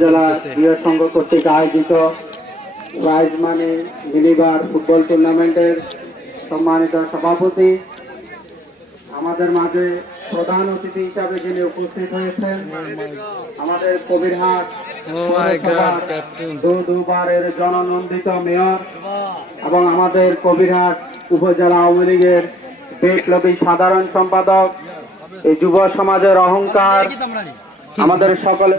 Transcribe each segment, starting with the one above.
জেলা ক্রীড়া সংঘ কর্তৃক আয়োজিত প্রাইজ মানি মিনিবার ফুটবল টুর্নামেন্টের সম্মানিত সভাপতি, আমাদের মাঝে প্রধান অতিথি হিসাবে যিনি উপস্থিত হয়েছেন আমাদের কবিরহাট দুবারের জননন্দিত মেয়র এবং আমাদের কবিরহাট উপজেলা আওয়ামী লীগের বিপ্লবী সাধারণ সম্পাদক, এই যুব সমাজের অহংকার, আমাদের সকলে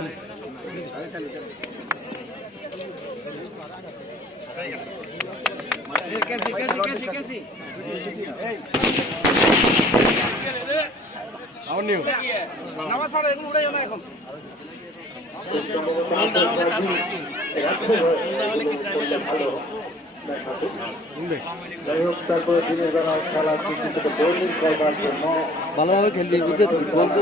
ভালোভাবে খেলবি, বুঝতে হবে।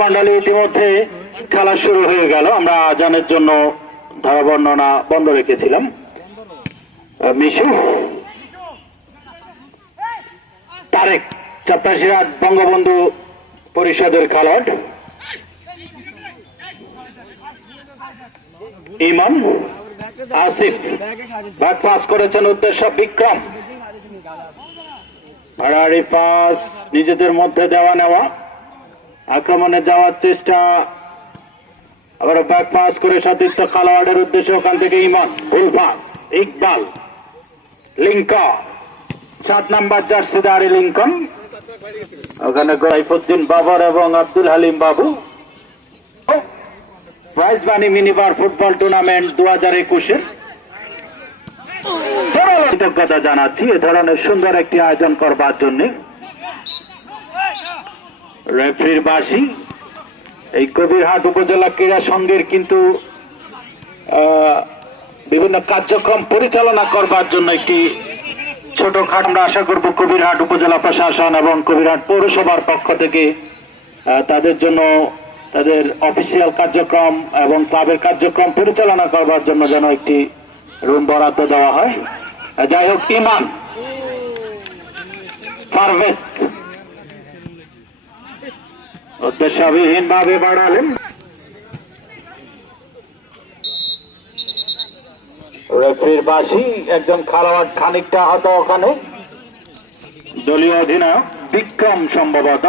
মন্ডলী ইতিমধ্যে খেলা শুরু হয়ে গেল। আমরা আজানের জন্য ধারা বর্ণনা বন্ধ রেখেছিলাম। মিশু তারেক, চাপ্তাশিরাট বঙ্গবন্ধু পরিষদের খেলোয়াড়। ইমান আসিফ ব্যাক পাস করেছেন, উদ্দেশ্য বিক্রম। ভাড়ারি পাস, নিজেদের মধ্যে দেওয়া নেওয়া, আক্রমণে যাওয়ার চেষ্টা, আবার ব্যাক পাস করে সতীর্থ খেলোয়াড়ের উদ্দেশ্যে ওখান থেকে ইমান, ফুল পাস, ইকবাল, লিঙ্কন, 7 নাম্বার জার্সিদারি লিঙ্কন, ওখানে সাইফুদ্দিন বাবর এবং Abdul Halim Babu. Prize money minibar football tournament 2021-এর কৃতজ্ঞতা জানাচ্ছি এ ধরনের সুন্দর একটি আয়োজন করবার জন্য। রেফারির বাঁশি। এই কবিরহাট উপজেলা ক্রীড়া সংঘের কিন্তু বিভিন্ন কার্যক্রম পরিচালনা করবার জন্য একটি ছোটখাটো, আমরা আশা করব কবিরহাট উপজেলা প্রশাসন এবং কবিরহাট পৌরসভার পক্ষ থেকে তাদের জন্য তাদের অফিসিয়াল কার্যক্রম এবং ক্লাবের কার্যক্রম পরিচালনা করবার জন্য যেন একটি রুম বরাদ্দ দেওয়া হয়। যাই হোক, ইমান পারভেজ উদ্দেশ্যবিহীন ভাবে বাড়ালেন। রেফারির বাঁশি। একজন খেলোয়াড় খানিকটা আহত ওখানে, দলীয় অধিনায়ক বিক্রম সম্ভবত।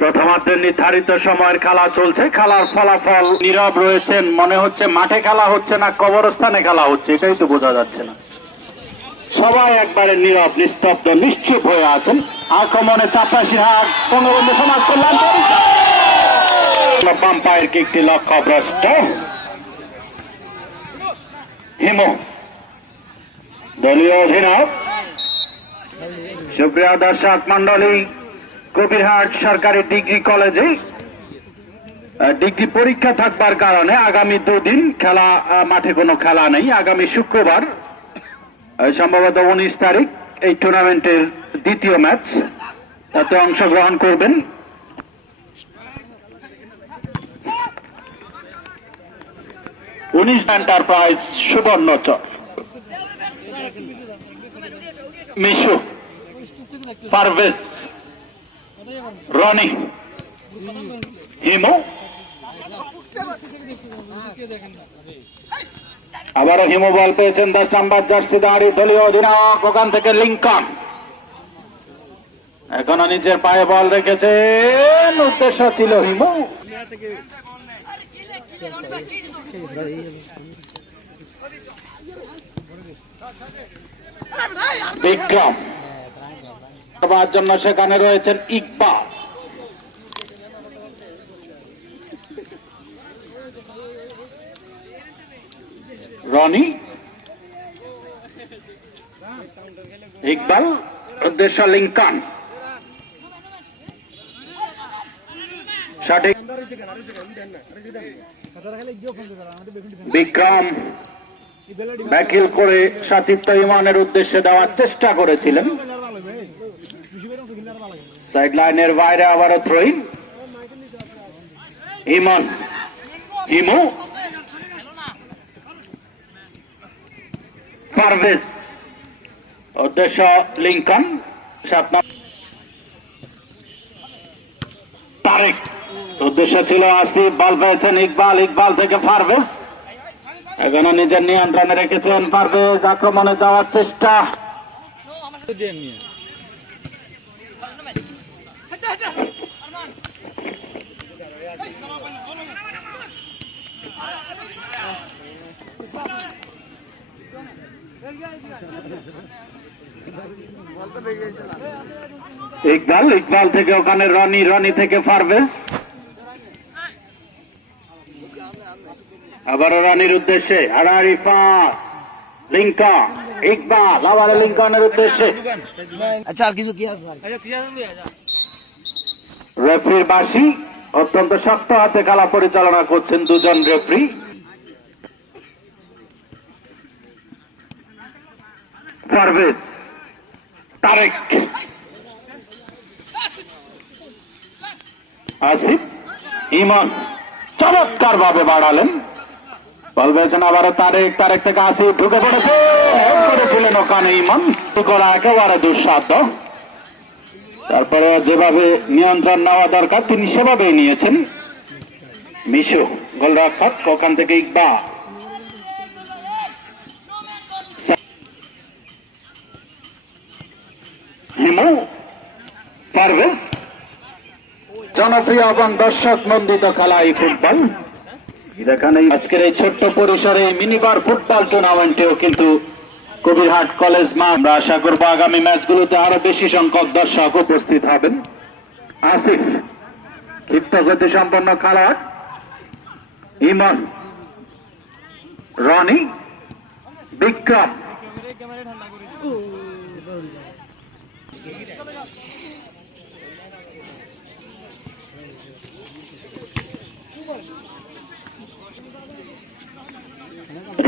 প্রথমার্ধের নির্ধারিত সময়ের খেলা চলছে। খেলার ফলাফল নীরব রয়েছেন, মনে হচ্ছে মাঠে খেলা হচ্ছে না কবরস্থানে খেলা হচ্ছে, এটাই তো বোঝা যাচ্ছে না। সবাই একবারে নীরব, নিস্তব্ধ, নিশ্চুপ হয়ে আছেন। আক্রমণে চাপরাশিহাট বঙ্গবন্ধু সমাজ কল্যাণ পাম্পায়ের কিকটি লক্ষ্যভ্রষ্ট। হিমু দলীয় অধিনায়ক। সুপ্রিয় দর্শক মন্ডলী, কবিরহাট সরকারি ডিগ্রি কলেজে ডিগ্রি পরীক্ষা থাকবার কারণে আগামী দুদিন খেলা, মাঠে কোনো খেলা নেই। আগামী শুক্রবার সম্ভবত 19 তারিখ এই টুর্নামেন্টের দ্বিতীয় ম্যাচ, তাতে অংশগ্রহণ করবেন। এন্টারপ্রাইজ সুবর্ণচর। মিশু, পারভেজ, রনি, হিমু, আবারও হিমু বল পেয়েছেন 10 নম্বর জার্সিধারী দলীয় অধিনায়ক, ওখান থেকে লিঙ্কন এখনো নিজের পায়ে বল রেখেছেন, উদ্দেশ্য ছিল হিমু। বিক্রম জন্য সেখানে রয়েছেন ইকবাল। রনি, ইকবাল, উদ্দেশ্য লিঙ্কন। সঠিক বিক্রম ব্যাকিল করে সাতিত্য ইমানের উদ্দেশ্যে দেওয়ার চেষ্টা করেছিলেন, সাইড লাইনের বাইরে আবারও থ্রোইন। ইমন, হিমু, পারভেজ, উদ্দেশ্য লিঙ্কন। 7 নম্বর তারেক, উদ্দেশ্য ছিল আসিফ, বল পেয়েছেন ইকবাল, ইকবাল থেকে পারভেজ, এখনো নিজের নিয়ন্ত্রণে রেখেছেন পারভেজ, আক্রমণে যাওয়ার চেষ্টা। ইকবাল, ইকবাল থেকে ওখানে রনি, রনি থেকে পারভেজ, আবারও রনির উদ্দেশ্যে আড়াআড়ি পাস, লিঙ্কন, ইকবাল, আবার লিঙ্কনের উদ্দেশ্যে। আচ্ছা আর কিছু কি আছে? রেফরির বাঁশি, অত্যন্ত শক্ত হাতে খেলা পরিচালনা করছেন দুজন রেফরি। পারভেজ, তারেক, আসিফ, ইমন চমৎকার ভাবে বাড়ালেন, বল পেয়েছেন আবারও তারেক, তারেক থেকে আসিফ ঢুকে পড়েছে, করেছিলেন ওখানে ইমন, করা একেবারে দুঃসাধ্য। তারপরে যেভাবে নিয়ন্ত্রণ নেওয়া দরকার তিনি সেভাবেই নিয়েছেন। মিশু গোলরক্ষক, ওখান থেকে ইকবাল, হিমু, পারভেজ। জনপ্রিয় এবং দর্শক নন্দিত খেলা এই ফুটবল, যেখানে আজকের এই ছোট্ট পরিসরে মিনিবার ফুটবল টুর্নামেন্টেও কিন্তু কবিরহাট কলেজ মাঠ। আমরা আশা করবো আগামী ম্যাচগুলোতে আরো বেশি সংখ্যক দর্শক উপস্থিত হবেন। আসিফ ক্ষিপ্ত গতি সম্পন্ন খেলোয়াড়, ইমন, রনি, বিক্রম,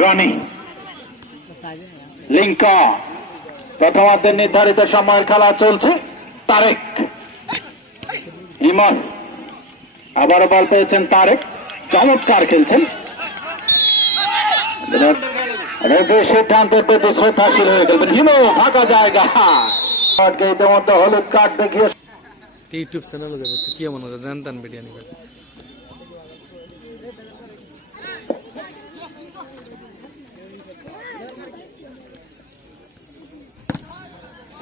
রনি, লিঙ্কন। প্রথমার্ধের নির্ধারিত সময়ের খেলা চলছে। তারেক, ইমন, আবারও বল পেয়েছেন তারেক, চমৎকার খেলছেন। সিদ্ধান্তের প্রতি শ্রদ্ধাশীল হয়ে গেলেন হিমো, ফাঁকা জায়গা ইতিমধ্যে হলুদ কার্ড দেখিয়ে ইউটিউব চ্যানেল কি মনে হয় জানতেন বিরিয়ানি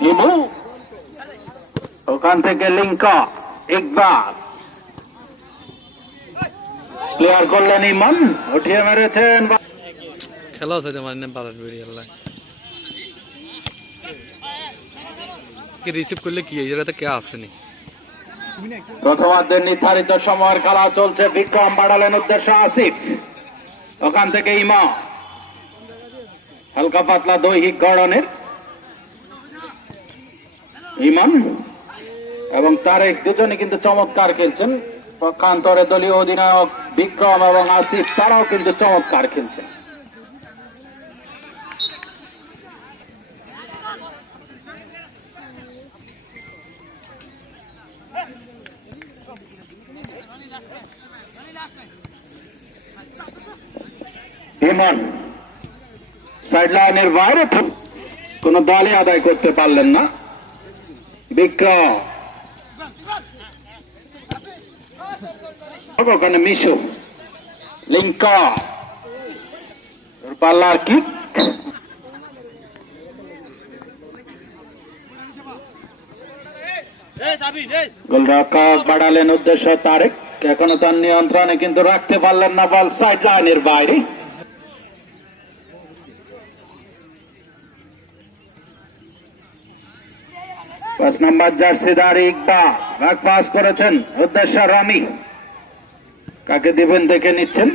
হিমু, ওখান থেকে লিঙ্কা, ইকবাল ক্লিয়ার করলেন, ইমন উঠিয়ে মেরেছেন। খেলা আছে মানে না পালার বিরিয়ানি কি রিসিভ করলে কি এই জায়গাতে কে আসেনি। প্রথমার্ধের নির্ধারিত সময়ের খেলা চলছে। বিক্রম বাড়ালেন উদ্দেশ্য আসিফ, ওখান থেকে ইমন হালকা পাতলা দৈহিক গড়নের ইমন এবং তারেক দুজনে কিন্তু চমৎকার খেলছেন। পক্ষান্তরে দলীয় অধিনায়ক বিক্রম এবং আসিফ তারাও কিন্তু চমৎকার খেলছেন। ইমন সাইড লাইনের বাইরে কোন দলে আদায় করতে পারলেন না। বিক্রম ওখানে মিশু, লিঙ্কা পাল্লার কিক, গোলরক্ষক বাড়ালেন উদ্দেশ্য তারেক, এখনো তার নিয়ন্ত্রণে কিন্তু রাখতে পারলেন না বল সাইড লাইনের বাইরে। 5 নম্বর জার্সিদার ইকবাল ব্যাক পাস করেছেন উদ্দেশ্য রনি, কাকে দিবেন দেখে নিচ্ছেন।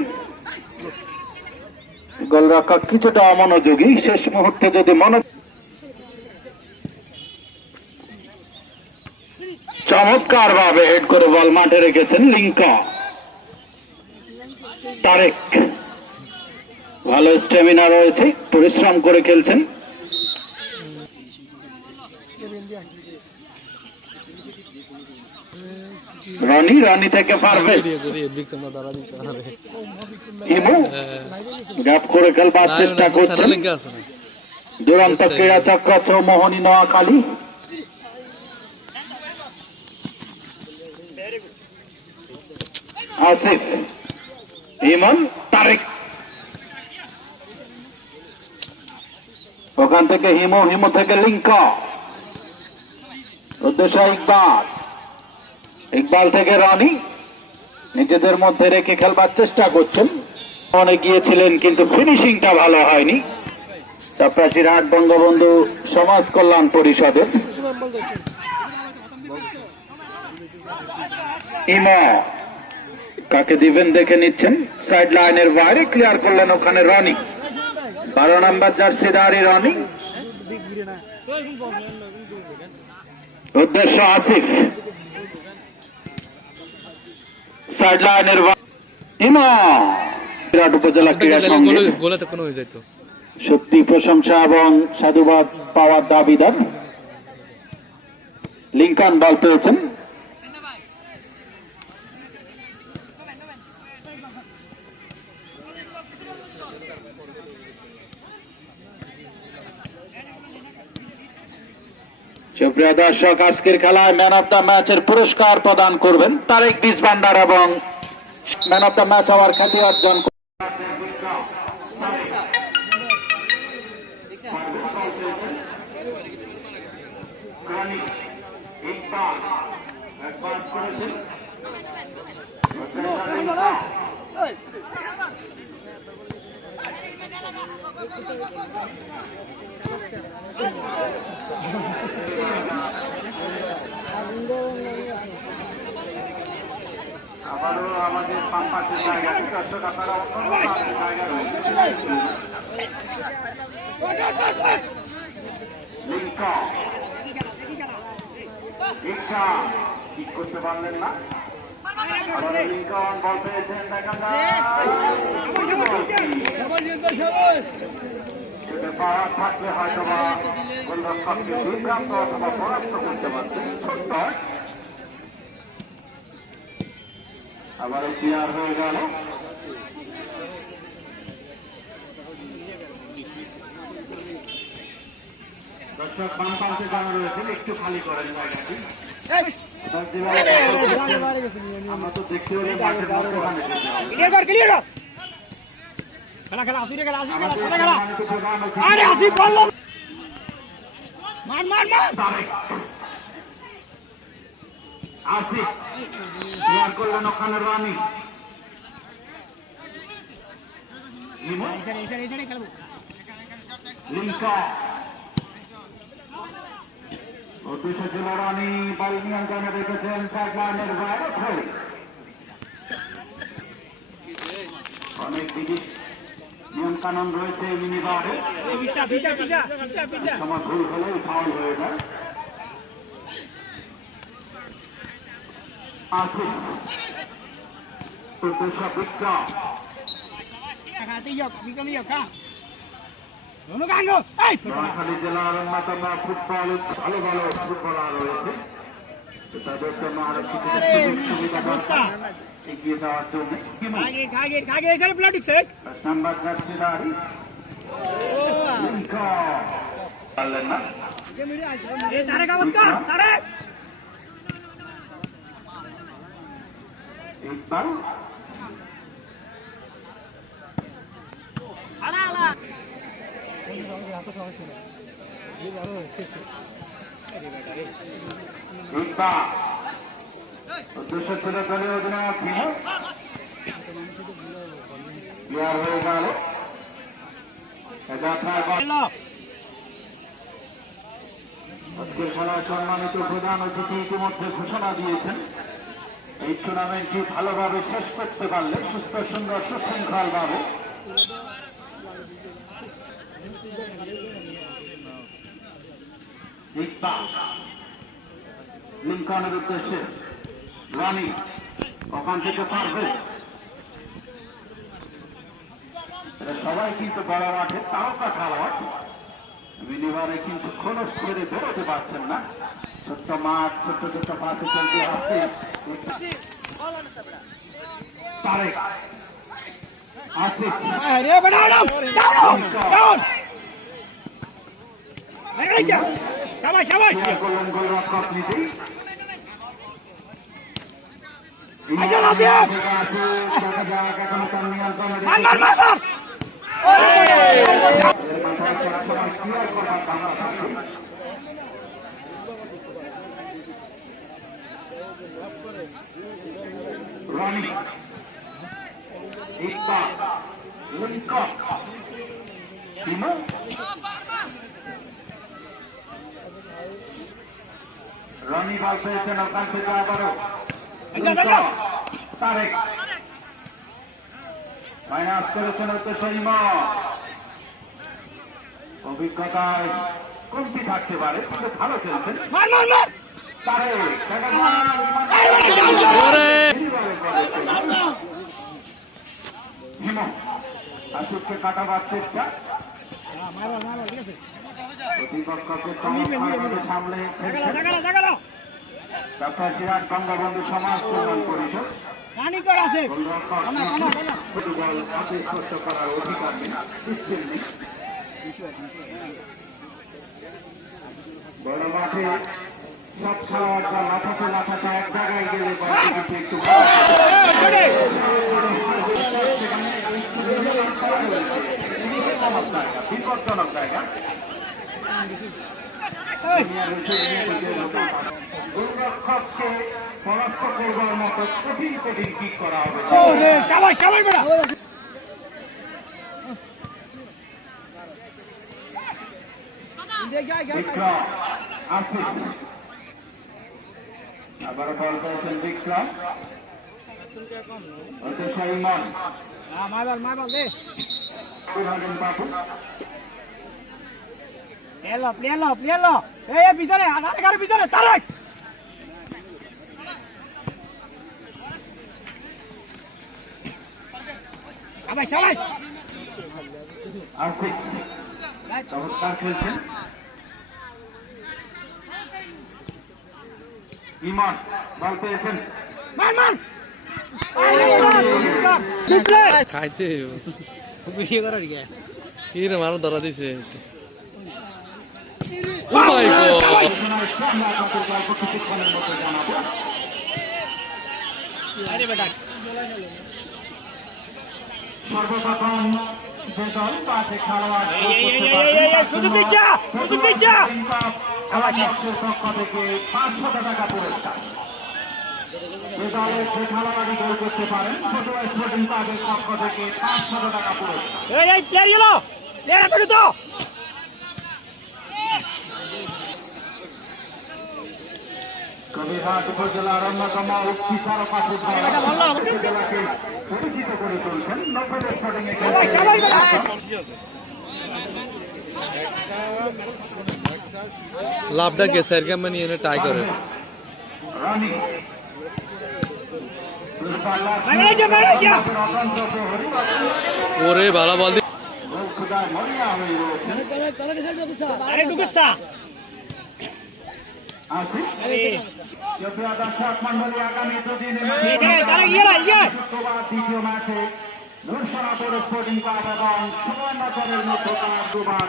গোলরক্ষক কিছুটা অমনোযোগী, শেষ মুহূর্তে যদি চমৎকার ভাবে হেড করে বল মাঠে রেখেছেন লিঙ্কা। তারেক ভালো স্ট্যামিনা রয়েছে, পরিশ্রম করে খেলছেন। রনি থেকে পারভেজ, ইমু গ্যাপ করে খেলবার চেষ্টা করছেন। দুরন্ত ক্রীড়া চক্র চৌমোহনী নোয়াখালী। আসিফ, ইমন, তারেক, ওখান থেকে হিমু থেকে লিঙ্কা, উদ্দেশ্য ইকবাল থেকে রনি, নিজেদের মধ্যে রেখে খেলবার চেষ্টা করছেন। অনেক গিয়েছিলেন কিন্তু ফিনিশিংটা ভালো হয়নি। চাপরাশিরহাট বঙ্গবন্ধু সমাজ কল্যাণ পরিষদের ইমা, কাকে দিবেন দেখে নিচ্ছেন। সাইড লাইনের বাইরে ক্লিয়ার করলেন ওখানে রনি, 12 নম্বর জার্সিদারি রনি, উদ্দেশ্য আসিফ, সাইড লাইনের ইমা। বিরাট উপজেলা ক্রীড়া সংঘ সত্যি প্রশংসা এবং সাধুবাদ পাওয়ার দাবিদার। লিঙ্কন বল পেয়েছেন। সুপ্রিয় দর্শক, আজকের খেলায় ম্যান অব দ্য ম্যাচের পুরস্কার প্রদান করবেন তারেক বিজবান্ডার এবং ম্যান অব দ্য ম্যাচ হওয়ার খ্যাতি অর্জন আবারও আমাদের বাম পাশের জায়গাটি দর্শক আপনারা অন্য পাশের জায়গা লিঙ্কন ইচ্ছা ঠিক করতে পারলেন না। আবারও লিঙ্কন বল পেয়েছেন, দেখা পাওয়ার থাকলে হয়তো বা গোলরক্ষককে বিভ্রান্ত অথবা পরাস্ত করতে পারতেন। ছোট্ট আবারও ক্লিয়ার হয়ে গেল। দর্শক বাম প্রান্তে জানা রয়েছেন, একটু খালি করেন জায়গাটি। আমরা তো দেখতে হলে মাঠের মধ্যখানে আসিফ ক্লিয়ার করলেন ওখানে রানি লিঙ্কা উদ্দেশ্য ছিল রানি বল নিয়ন্ত্রণে রেখেছেন সাইড লাইনের বাইরে খেলে অনেক দিকে নিয়ম কানুন রয়েছে মিনিবারে সময় ভুল হলেই ফাউল হয়ে যায়। আসিফ উদ্দেশ্য বিক্রম নোয়াখালী জেলার অন্যতম ফুটবল ভালো ভালো ফুটবলার রয়েছে, তাদের জন্য আরো কিছু সুবিধা দরকার এগিয়ে যাওয়ার জন্য। নাম্বার জার্সিদারি পারলেন না। ইকবাল উদ্দেশ্য ছিল দলীয় অধিনায়ক ক্লিয়ার হয়ে গেল। আজকের খেলায় সম্মানিত প্রধান অতিথি ইতিমধ্যে ঘোষণা দিয়েছেন, এই টুর্নামেন্টটি ভালোভাবে শেষ করতে পারলে সুস্থ সুন্দর সুশৃঙ্খল ভাবে লিঙ্কনের উদ্দেশ্যে রানি ওখান থেকে পারবে। এরা সবাই কিন্তু বড় মাঠে তারকা খেলোয়াড়, মিনিবারে কিন্তু খোলস ছেড়ে বেরোতে পারছেন না। ছোট্ট মাঠ, ছোট্ট ছোট্ট পাশে চলতে আসতে তারেক আসিফ করলেন গোলরক্ষক নিজেই। দেখা যাক এখনো তার নিয়ন্ত্রণে ক্লিয়ার করবার আমরা থাকি। রানি ইকবাল লিঙ্কন রানি বল পেয়েছেন ওখান থেকে আবারও তারেক মাইনাস করেছেন উদ্দেশ্য ইমাম। অভিজ্ঞতায় কমতি থাকতে পারে কিন্তু ভালো খেলছেন তারেক। আসিফকে কাটাবার চেষ্টা, প্রতিপক্ষকে চমৎকারভাবে সামলে ডক্টর সিরাজ বঙ্গবন্ধু সমাজ কল্যাণ পরিষদ ফুটবল স্পষ্ট করার অধিকার নেই, সিস্টেম নেই। বড় মাঠে সব খেলোয়াড়রা লাফাতে লাফাতে এক জায়গায় গেলে একটু বিপজ্জনক জায়গা। গোলরক্ষককে পরাস্ত করবার মতো কঠিন কঠিন কিক করা হবে। বিক্রম আসিফ আবার বল পেয়েছেন বিক্রম উদ্দেশ্য ইমন বিভাজন বাবু পিছনে তারেক সবাই আসিফ চমৎকার খেলছেন ইমন বল পেয়েছেন খাইতে ভিডিও করার কি কি রে মানুষ ধরা দিছে ও মাই গড কিছুক্ষণের মতো জানাবো সর্বপ্রথম যে দল পাশে খেলোয়াড় পক্ষের পক্ষ থেকে 500 টাকা পুরস্কার যে দলের যে খেলোয়াড়ই গোল করতে পারেন ফটোয়া স্পোর্টিং ক্লাবের পক্ষ থেকে 500 টাকা পুরস্কার কবিরহাট উপজেলার অন্যতম উচ্চিতার পাশে জেলাকে পরিচিত করে তুলছেন নব্বই স্পোর্টিং লাভটা কে স্যার কে মানে এনে টাই করে রানি ওরে ভালো বল দি মরিয়া হয়ে রয়েছে আসি প্রিয় দর্শক মন্ডলী আগামী দুদিনে শুক্রবার দ্বিতীয় ম্যাচে নূরসরাপুর স্পোর্টিং ক্লাব এবং সুবর্ণচরের মধ্যকার দুবার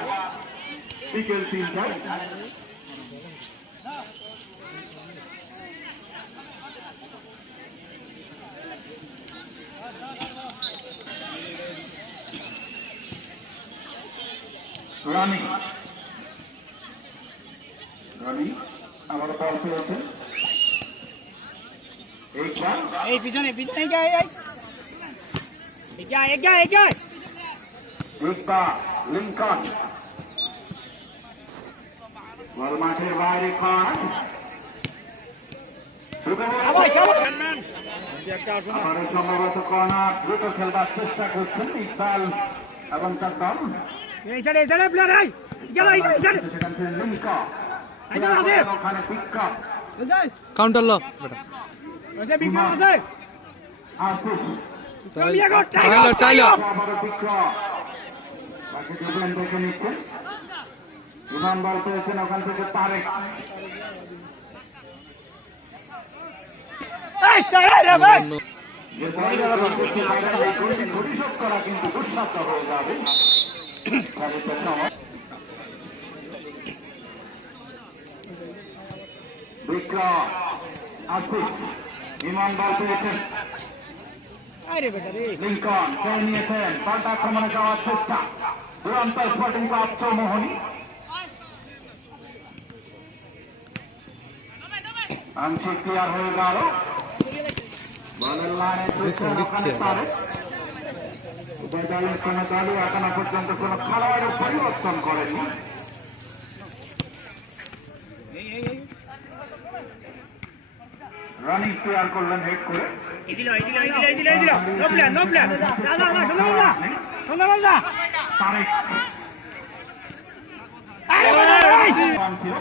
বিকেল 3টায় রানি রানি আবার বল পেয়েছেন এই পিছনে লিঙ্কন বল মাঠের বাইরে কর আবারও সম্ভবত কর্নার দ্রুত খেলবার চেষ্টা করছেন ইকবাল এবং তার দল সেখান থেকে লিঙ্কন ওখানে বিক্রম কাউন্টার ল আসিফ টাইলো আবারও বিক্রম বাকি দুজন দেখে নিচ্ছেন ইমাম বল পেয়েছেন ওখান থেকে তারেক পরিশোধ করা কিন্তু দুঃসাধ্য হয়ে যাবে বিক্রম আসিফ ইমাম বল পেয়েছেন লিঙ্কন খেয়ে নিয়েছেন পাল্টা আক্রমণে যাওয়ার চেষ্টা দুরন্ত স্পোর্টিং ক্লাব চৌমোহনী আংশিক ক্লিয়ার হয়ে গেল বলের লাইনে উভয় দলের কোন দলই এখনো পর্যন্ত কোন খেলোয়াড়ের পরিবর্তন করেনি রানিং ক্লিয়ার করলেন হেড করে তারেক ছিল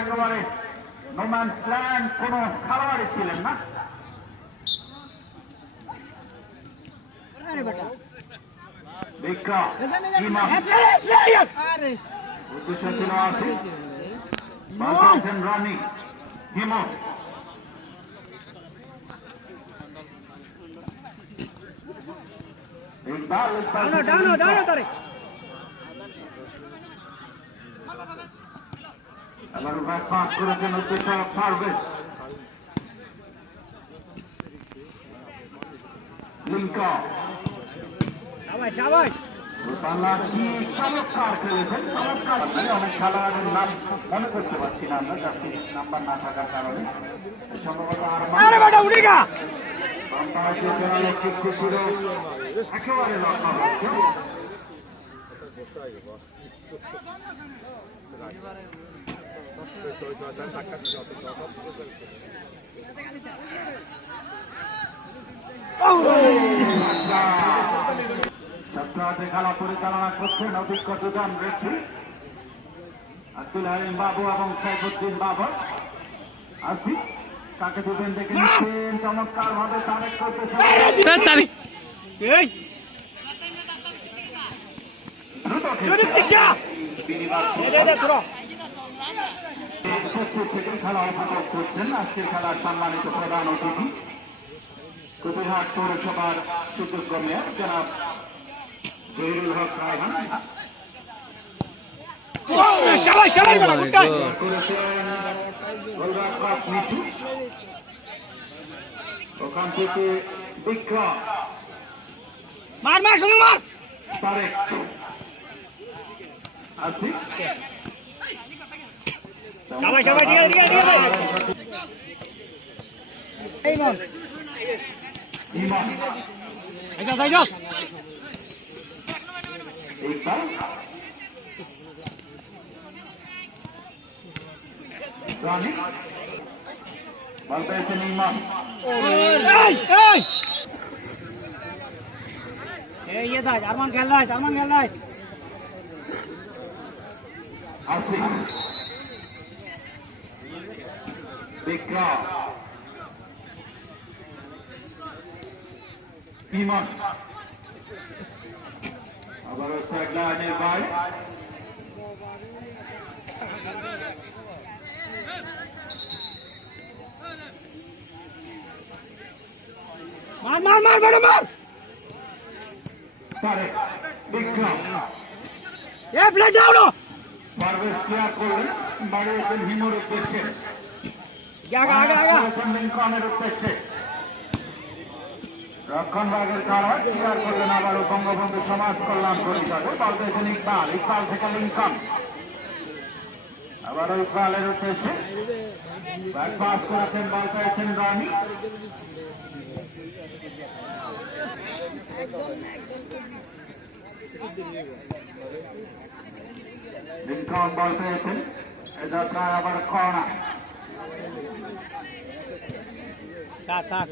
একেবারে নোম্যান্স ল্যান্ড কোন খেলোয়াড়ই ছিলেন না বিক্রম উদ্দেশ্য ছিল আসিফ রানি হিম এবার পাস করেছেন উদ্দেশ্য পারভেজ লিঙ্কন চমৎকার খেলেছেন চমৎকার অনেক খেলোয়াড়ের নাম মনে করতে পারছি না আমরা জার্সি নাম্বার না থাকার কারণে সম্ভবত একেবারে লক্ষ্য হচ্ছে ছাত্রদের খেলা পরিচালনা করছেন অভিজ্ঞ দুজন রেফারি আব্দুল হালিম বাবু এবং সাইফুদ্দিন বাবর। আসি কাকে দুজন দেখে নিচ্ছেন চমৎকার ভাবে তারেক করতেছে। এই জোরে দিচ্ছা উপস্থিত থেকে খেলা উপভোগ করছেন আজকের খেলার সম্মানিত প্রধান অতিথি কুতুবহাট পৌরসভার সুযোগ্য মেয়র জনাব জহিরুল হক রায়হান সবাই সবাই বলা গুটাই করেছেন গোলরক্ষক মিঠু। ওখান থেকে বিক্রম মার মার শুধু মার তারেক আসি সবাই সবাই ঠিক আছে ঠিক আছে এই মন ইমাম আইসা আইসা ইকবাল রানি বল পেয়েছেন ইমাম এই এই এই ये था আরমান খেলনাই আসি বিক্রম ইমান আবারও সাগলানের ভাই মার মার মার বড় মার তারেক বিক্রম এ প্লেট দাও পারভেজ ক্লিয়ার করলেন বাড়িয়েছেন হিমুর উদ্দেশ্যে আগা আগা আগা লিঙ্কনের উদ্দেশ্যে রক্ষণভাগের কারণ ক্লিয়ার করলেন আবারও বঙ্গবন্ধু সমাজ কল্যাণ পরিষদে বল পেয়েছেন ইকবাল ইকবাল থেকে লিঙ্কন আবারও ইকবালের উদ্দেশ্যে ব্যাক পাস করেছেন বল পেয়েছেন রানি লিঙ্কন বল পেয়েছেন এ যাত্রায় আবার কর্নার সাত সাত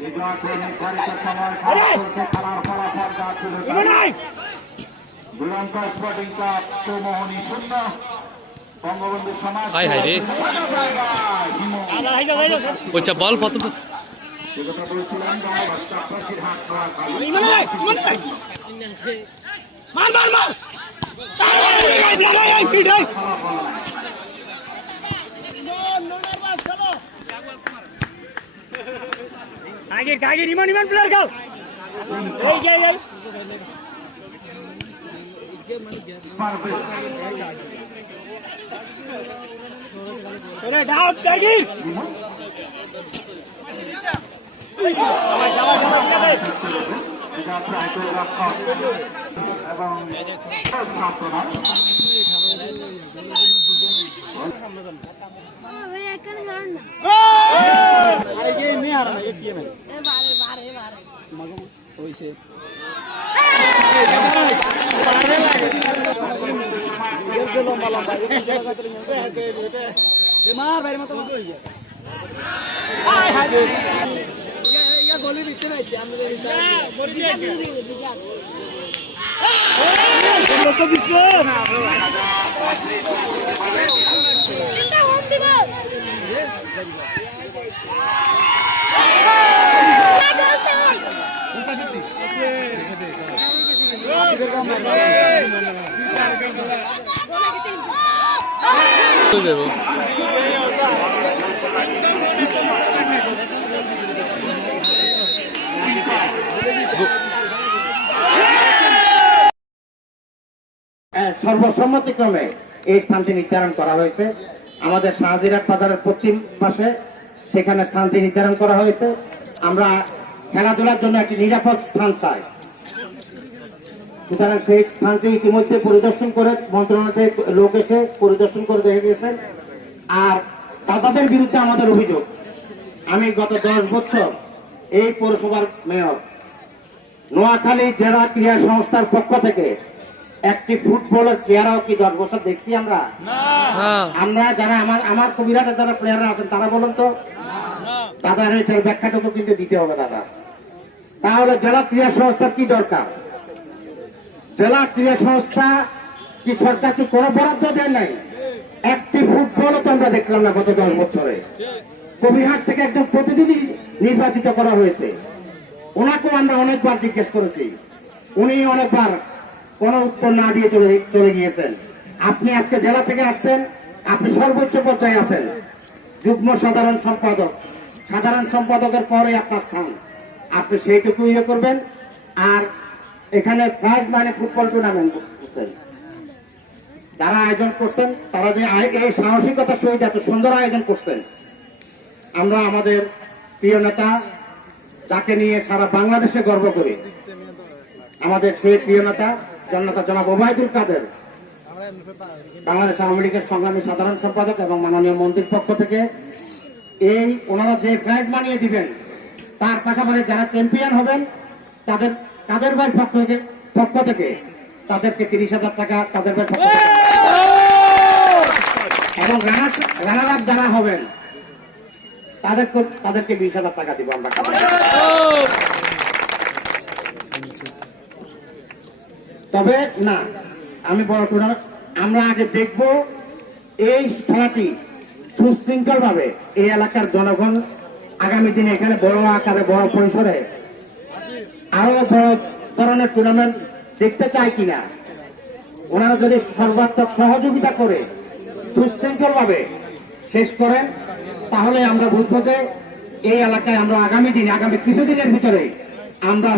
নির্ধারিত সময় খেলার ফলাফল যা ছিল দুরন্ত স্পোর্টিং ক্লাব চৌমোহনী 0 বঙ্গবন্ধু সমাজ হায় হায় রে। ওইটা বল কত সে কথা বলছিলাম চাপাশির হাত ধোয়া খালি মার মার মার এই পিট এই আগে ইমান প্লেয়ার খেল এই তোরে ডাউট দেখি এবং দেবো সর্বসম্মতিক্রমে এই স্থানটি নির্ধারণ করা হয়েছে। আমাদের শাহজিরাট বাজারের পশ্চিম পাশে সেখানে স্থানটি নির্ধারণ করা হয়েছে। আমরা খেলাধুলার জন্য একটি নিরাপদ স্থান চাই, সুতরাং সেই স্থানটি ইতিমধ্যে পরিদর্শন করে মন্ত্রণালয় থেকে লোক এসে পরিদর্শন করে দেখে গেছেন। আর দাদাদের বিরুদ্ধে আমাদের অভিযোগ, আমি গত 10 বছর এই পৌরসভার মেয়র, নোয়াখালী জেলা ক্রীড়া সংস্থার পক্ষ থেকে একটি ফুটবলের চেহারাও কি 10 বছর দেখছি আমরা? আমরা যারা আমার কবিরাটে যারা প্লেয়াররা আছেন তারা বলুন তো, দাদার এটার ব্যাখ্যাটুকু কিন্তু দিতে হবে দাদা। তাহলে জেলা ক্রীড়া সংস্থার কি দরকার? জেলা ক্রীড়া সংস্থা কি সরকার কি কোনো বরাদ্দ দেয় নাই? একটি ফুটবলও তো আমরা দেখলাম না গত 10 বছরে। কবিরহাট থেকে একজন প্রতিনিধি নির্বাচিত করা হয়েছে, ওনাকেও আমরা অনেকবার জিজ্ঞেস করেছি, উনি অনেকবার কোনো উত্তর না দিয়ে চলে গিয়েছেন। আপনি আজকে জেলা থেকে আসছেন, আপনি সর্বোচ্চ পর্যায়ে আছেন, যুগ্ম সাধারণ সম্পাদক, সাধারণ সম্পাদকের পরে আপনার স্থান, আপনি সেইটুকু ইয়ে করবেন। আর এখানে প্রাইজ মানে ফুটবল টুর্নামেন্ট করছেন, যারা আয়োজন করছেন তারা যে এই সাহসিকতার সহিত এত সুন্দর আয়োজন করছেন, আমরা আমাদের প্রিয় নেতা যাকে নিয়ে সারা বাংলাদেশে গর্ব করি, আমাদের সেই প্রিয় নেতা জননেতা জনাব ওবায়দুল কাদের, বাংলাদেশ আওয়ামী লীগের সংগ্রামী সাধারণ সম্পাদক এবং মাননীয় মন্ত্রীর পক্ষ থেকে এই ওনারা যে প্রাইজ বানিয়ে দিবেন, তার পাশাপাশি যারা চ্যাম্পিয়ন হবেন তাদের ভাইয়ের পক্ষ থেকে তাদেরকে 30,000 টাকা তাদের ভাইয়ের পক্ষ থেকে, এবং রানার আপ যারা হবেন তাদেরকে 20,000 টাকা দিব আমরা। তবে না, আমি বড় টুর্নামেন্ট আমরা আগে দেখব এই খেলাটি সুশৃঙ্খল ভাবে এই এলাকার জনগণ আগামী দিনে এখানে বড় আকারে বড় পরিসরে আরো বড় ধরনের টুর্নামেন্ট দেখতে চায় কিনা, ওনারা যদি সর্বাত্মক সহযোগিতা করে সুশৃঙ্খল ভাবে শেষ করেন, তাহলে আমরা বুঝবো যে এই এলাকায় আমরা আগামী কিছুদিনের ভিতরে আমরা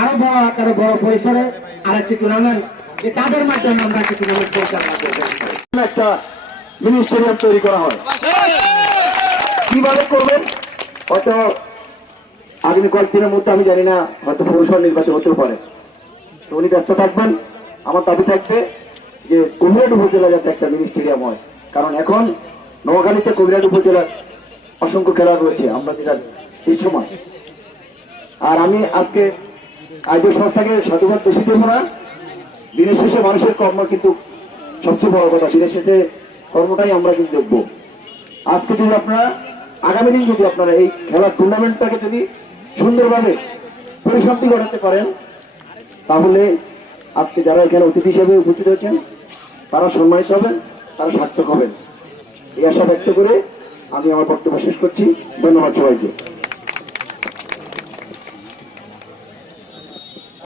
আরো বড় আকারে বড় পরিসরে আরেকটি টুর্নামেন্ট তাদের মাধ্যমে আমরা একটি টুর্নামেন্ট পরিচালনা করব। একটা মিনি স্টেডিয়াম তৈরি করা হয়, কিভাবে করবেন হয়তো আগামী কয়েকদিনের মধ্যে, আমি জানি না, হয়তো পৌরসভা নির্বাচন হতেও পারে, তো উনি ব্যস্ত থাকবেন। আমার দাবি থাকবে যে কবিরহাট উপজেলা যাতে একটা মিনি স্টেডিয়াম হয়, কারণ এখন নোয়াখালীতে কবিরহাট উপজেলার অসংখ্য খেলা রয়েছে আমরা যেটা এই সময়। আর আমি আজকে আয়োজক সংস্থাকে সাধুবাদ বেশি দেবো না, দিনের শেষে মানুষের কর্ম কিন্তু সবচেয়ে বড় কথা, দিনের শেষে কর্মটাই আমরা কিন্তু দেখবো। আজকে যদি আপনারা আগামী দিন যদি আপনারা এই খেলার টুর্নামেন্টটাকে যদি সুন্দরভাবে পরিসমাপ্তি ঘটাতে পারেন, তাহলে আজকে যারা এখানে অতিথি হিসেবে উপস্থিত হয়েছেন তারা সম্মানিত হবেন, তারা সার্থক হবেন। এই আশা ব্যক্ত করে আমি আমার বক্তব্য শেষ করছি। ধন্যবাদ সবাইকে।